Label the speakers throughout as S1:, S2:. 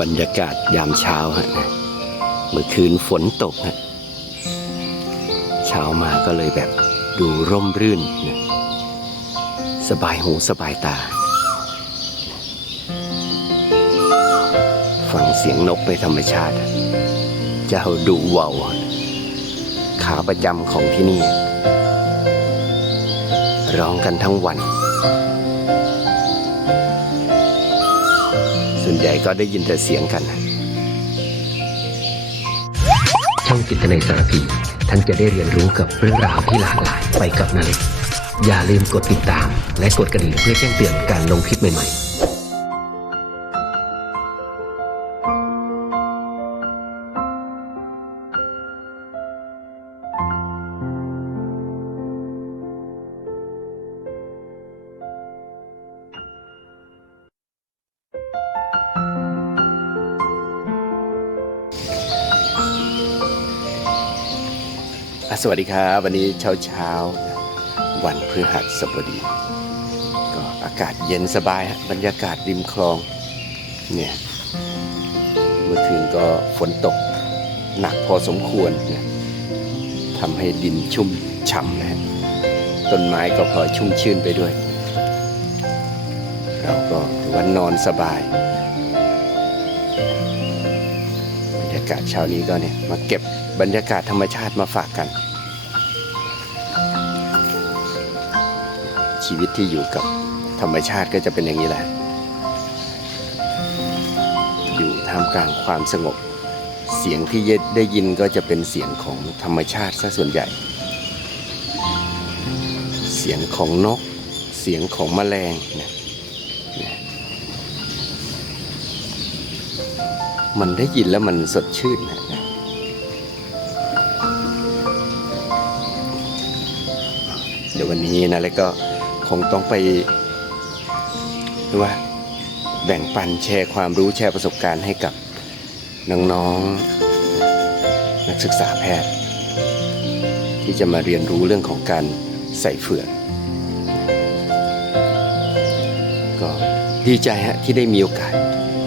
S1: บรรยากาศยามเช้าฮะเมื่อคืนฝนตกฮะเช้ามาก็เลยแบบดูร่มรื่นนะสบายหูสบายตา ฟังเสียงนกในธรรมชาติอะเจ้าดูเวาวขาประจำของที่นี่ ร้องกันทั้งวัน วนใหญ่ก็ได้ยินแต่เสียงกัน
S2: ช่องจิตนาสารพีท่านจะได้เรียนรู้กับเรื่องราวที่หลากหลายไปกับนาเล็กอย่าลืมกดติดตาม และกดกระดิ่งเพื่อแจ้งเตือนการลงคลิปใหม่ๆ
S1: สวัสดีครับ วันนี้เช้าเช้าวันพฤหัสบดี ก็อากาศเย็นสบายฮะบรรยากาศริมคลองเนี่ยเมื่อคืนก็ฝนตกหนักพอสมควรนะทำให้ดินชุ่มฉ่ำนะฮะต้นไม้ก็พลอยชุ่มชื่นไปด้วย เราก็ว่านอนสบายบรรยากาศเช้านี้ก็เนี่ยมาเก็บบรรยากาศธรรมชาติมาฝากกัน ชีวิตที่อยู่กับธรรมชาติก็จะเป็นอย่างนี้แหละ อยู่ท่ามกลางความสงบ เสียงที่ได้ยินก็จะเป็นเสียงของธรรมชาติซะส่วนใหญ่ เสียงของนก เสียงของแมลงเนี่ยมันได้ยินแล้วมันสดชื่นนะเดี๋ยววันนี้นะแล้วก็ คงต้องไปเรียกว่าแบ่งปันแชร์ความรู้แชร์ประสบการณ์ให้กับน้องๆนักศึกษาแพทย์ ที่จะมาเรียนรู้เรื่องของการใส่เฟือกก็ดีใจฮะที่ได้มีโอกาส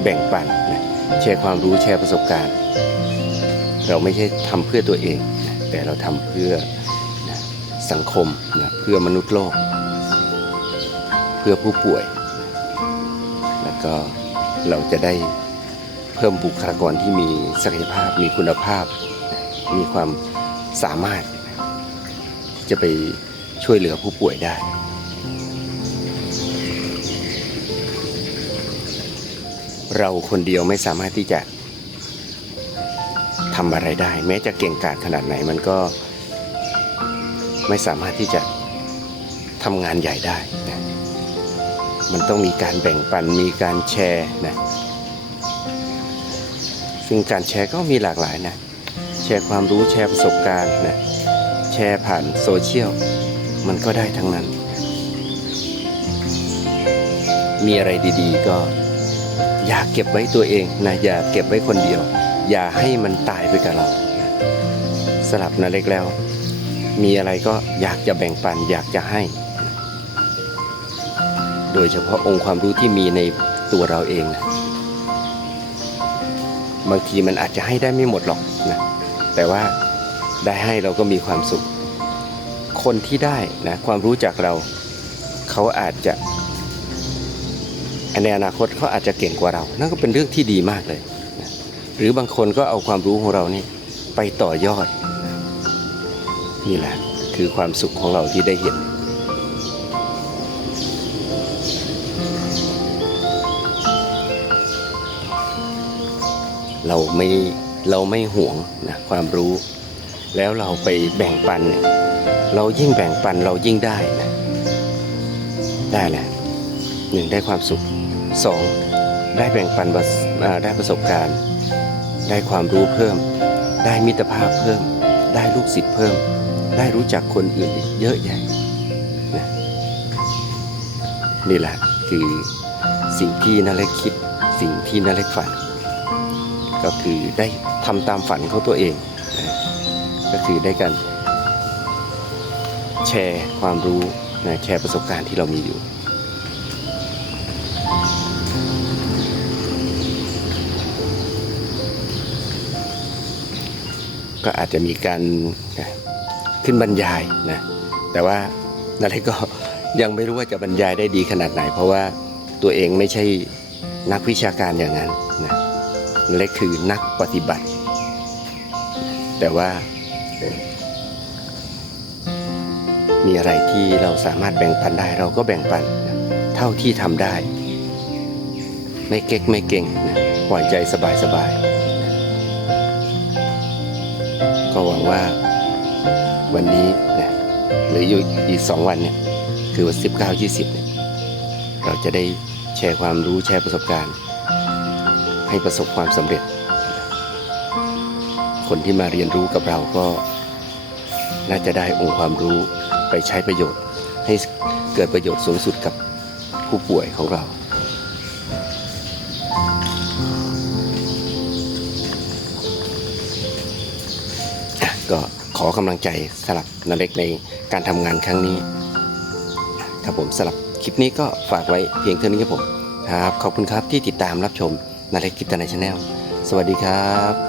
S1: แบ่งปันนะแชร์ความรู้แชร์ประสบการณ์ เราไม่ใช่ทำเพื่อตัวเองนะแต่เราทำเพื่อสังคมนะเพื่อมนุษย์โลก เพื่อผู้ป่วย แล้วก็เราจะได้เพิ่มบุคลากรที่มีศักยภาพมีคุณภาพ มีความสามารถ จะไปช่วยเหลือผู้ป่วยได้เราคนเดียวไม่สามารถที่จะทำอะไรได้ แม้จะเก่งกาจขนาดไหนมันก็ไม่สามารถที่จะทำงานใหญ่ได้นะ มันต้องมีการแบ่งปันมีการแชร์นะซึ่งการแชร์ก็มีหลากหลายนะแชร์ความรู้แชร์ประสบการณ์นะแชร์ผ่านโซเชียลมันก็ได้ทั้งนั้น มีอะไรดีๆ ก็อย่าเก็บไว้ตัวเองนะอย่าเก็บไว้คนเดียว อย่าให้มันตายไปกับเราสลับนาเล็กแล้ว มีอะไรก็อยากจะแบ่งปันอยากจะให้ โดยเฉพาะองค์ความรู้ที่มีในตัวเราเองนะบางทีมันอาจจะให้ได้ไม่หมดหรอกนะแต่ว่าได้ให้เราก็มีความสุข คนที่ได้นะความรู้จากเราเขาอาจจะในอนาคตเขาอาจจะเก่งกว่าเรา นั่นก็เป็นเรื่องที่ดีมากเลยนะหรือบางคนก็เอาความรู้ของเรานี่ไปต่อยอด นี่แหละคือความสุขของเราที่ได้เห็น เราไม่เราไม่ห่วงนะความรู้ แล้วเราไปแบ่งปันเนี่ยเรายิ่งแบ่งปันเรายิ่งได้นะได้แหละหนึ่งได้ความสุขสองได้แบ่งปันได้ประสบการณ์ ได้ความรู้เพิ่ม ได้มิตรภาพเพิ่ม ได้ลูกศิษย์เพิ่ม ได้รู้จักคนอื่นอีกเยอะแยะนะนี่แหละคือสิ่งที่นาเล็กคิดสิ่งที่นาเล็กฝัน ก็คือได้ทำตามฝันของตัวเองก็คือได้การแชร์ความรู้นะแชร์ประสบการณ์ที่เรามีอยู่ ก็อาจจะมีการขึ้นบรรยายนะแต่ว่าอะไรก็ยังไม่รู้ว่าจะบรรยายได้ดีขนาดไหน เพราะว่าตัวเองไม่ใช่นักวิชาการอย่างนั้น นะนาเล็กคือนักปฏิบัติ แต่ว่า มีอะไรที่เราสามารถแบ่งปันได้เราก็แบ่งปันนะเท่าที่ทำได้ ไม่เก๊กไม่เก่งนะปล่อยใจสบายสบายๆก็หวังว่าวันนี้นะหรืออยู่อีกสองวันเนี่ยคือวันสิบเก้ายี่สิบเนี่ยเราจะได้แชร์ความรู้แชร์ประสบการณ์ ให้ประสบความสำเร็จ คนที่มาเรียนรู้กับเราก็น่าจะได้องค์ความรู้ไปใช้ประโยชน์ ให้เกิดประโยชน์สูงสุดกับผู้ป่วยของเรา ก็ขอกำลังใจสำหรับนเล็กในการทำงานครั้งนี้ ครับผมสำหรับคลิปนี้ก็ฝากไว้เพียงเท่านี้ครับผมครับ ขอบคุณครับที่ติดตามรับชม นาเล็กกิตนชาแนลสวัสดีครับ